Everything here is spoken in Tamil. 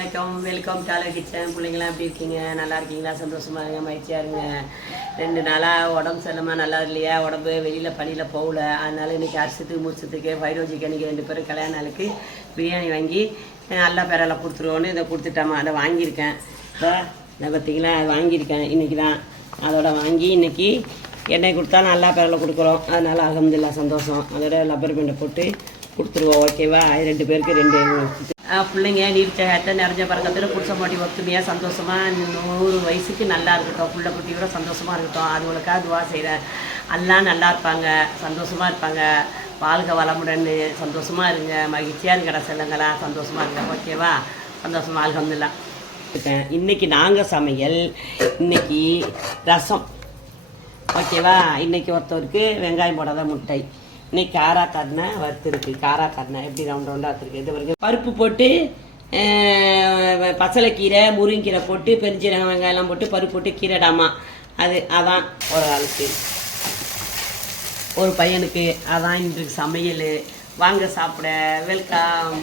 வணக்கம், வெல்கம் டாலோ கிச்சன். பிள்ளைங்களாம் எப்படி இருக்கீங்க? நல்லா இருக்கீங்களா? சந்தோஷமா இருங்க, மகிழ்ச்சியாக இருங்க. 2 நாளாக உடம்பு செல்லமாக நல்லா இல்லையா? உடம்பு வெளியில் பனியில் போகல. அதனால இன்றைக்கி அரிசத்துக்கு முடிச்சதுக்கு ஃபைரோஜிக்கு அன்றைக்கி 2 பேரும் கல்யாண நாளுக்கு பிரியாணி வாங்கி அல்லா பேரெல்லாம் கொடுத்துருவோன்னு இதை கொடுத்துட்டாமா. அதை வாங்கியிருக்கேன். இதை பார்த்தீங்களா, அது வாங்கியிருக்கேன். இன்றைக்கி தான் அதோட வாங்கி இன்றைக்கி எண்ணெய் கொடுத்தா நல்லா பேரில் கொடுக்குறோம். அதனால் அல்ஹம்துலில்லாஹ் சந்தோஷம். அதோட லப்பர் பேண்டை போட்டு கொடுத்துருவோம். ஓகேவா? 2 பேருக்கு 2 பிள்ளைங்க நீர்ச்சகத்தை நிறைஞ்ச பறக்கத்தில் புடிச்ச மாட்டி ஒத்துமையாக சந்தோஷமாக 100 வயசுக்கு நல்லா இருக்கட்டும். பிள்ளை குட்டியோட சந்தோஷமாக இருக்கட்டும். அதுகளுக்காக துவா செய்கிறேன். எல்லாம் நல்லா இருப்பாங்க, சந்தோஷமாக இருப்பாங்க. வாழ்க்கை வளமுடன்னு சந்தோஷமாக இருங்க, மகிழ்ச்சியாக இருக்கிற செல்லுங்களா, சந்தோஷமாக இருங்க. ஓகேவா? சந்தோஷமாக அல்ஹம்துலில்லாஹ் இருக்கேன். இன்றைக்கி நாங்கள் சமையல், இன்றைக்கி ரசம். ஓகேவா? இன்றைக்கி ஒருத்தருக்கு வெங்காயம் போடாத முட்டை. இன்னைக்கு காரா கருணை வறுத்துருக்கு. காரா கருணை எப்படி ரவுண்டாக வறுத்துருக்கு. இது வரைக்கும் பருப்பு போட்டு பசலைக்கீரை முருங்கீரை போட்டு பெருஞ்சீரகம் வெங்காயம்லாம் போட்டு பருப்பு போட்டு கீரைடாமா. அதான் ஒரு ஆளுக்கு, ஒரு பையனுக்கு. அதான் இன்றைக்கு சமையல். வாங்க சாப்பிட. வெல்கம்.